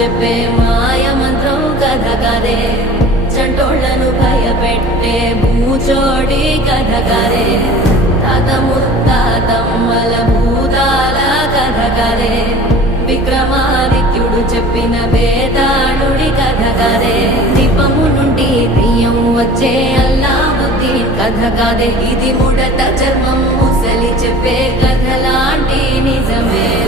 చెప్పే మాయ మంత్రం కథ కదే, చంటోళ్లను భయపెట్టే భూచోడి కథ కదే, తాత ముత్తాతమ్మల భూతాల కథ కదే, విక్రమాదిత్యుడు చెప్పిన వేదాళుడి కథ కదే, దీపము నుండి బియ్యం వచ్చే అల్లావుద్దీన్ కథ కదే, ఇది ముడత చర్మం ముసలి చెప్పే కథ లాంటి నిజమే.